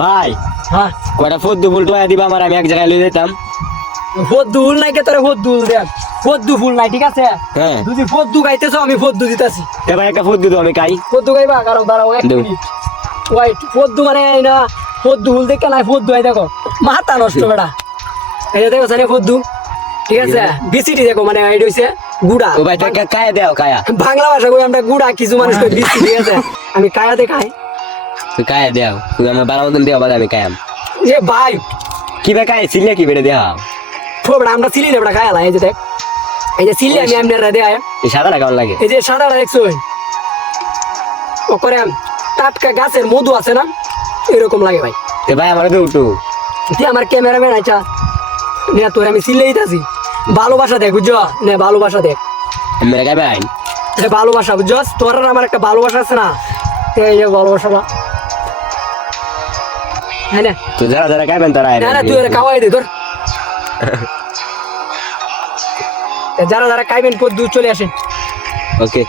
ভাই হ্যাঁ কয়টা ফদ্দু ফুল টয়া দিবা আমার, আমি এক জায়গায় লই যেতাম। ফদ্দু ফুল নাই কে তোরে ফদ্দু ফুল দেখ, ফদ্দু ফুল নাই ঠিক আছে। হ্যাঁ যদি ফদ্দু গাইতেছো আমি ফদ্দু দিতাছি। তে ভাই একটা ফদ্দু তো আমি খাই। ফদ্দু গাইবা কারো দাঁড়াও এক দেও। মিনিট। ওয়াইট ফদ্দু মানে এই না, ফদ্দু ফুল দেখে নাই ফদ্দু এই দেখো মাথা নষ্ট বেটা। এই যে দেখো জানে ফদ্দু ঠিক আছে, বিসিটি দেখো মানে এটা হইছে গুড়া। ও ভাই কায়া দেও কায়া, বাংলা ভাষা কই আমরা গুড়া, কিছু মানুষ কই বিসিটি ঠিক আছে, আমি কায়াতে খাই। তুই কায়া দেও, তুই আমার বাড়া মতন দেও, বাদে আমি কায়াম। যে ভাই কি ভাই কায় সিলে কি বেড়ে দেওয়া? ফোবড়া আমরা সিলি রে বড়া খায়ালা। এই যে দেখ, এই যে সিলি আমি এমনি রে দেয়। এই সাদাটা কেমন লাগে? এই যে সাদাটা দেখছো ও করে টাটকা গাছের মধু আছে না, এরকম লাগে ভাই। তে ভাই আমার তো উঠু। তুই আমার ক্যামেরাম্যান আইছা নে, তোর আমি সিলেই দিতাছি। ভালোবাসা দেখ বুঝছো নে, ভালোবাসা দেখ, মেরে গাবে আইন। যে ভালোবাসা বুঝছস, তোর আর আমার একটা ভালোবাসা আছে না, এই যে ভালোবাসাটা। হ্যাঁ না তো যারা যারা গাবেন তারা না না, তুই ওরা খাওয়াই দে তোর। যারা যারা খাইবেন পর দূর চলে আসেন। ওকে।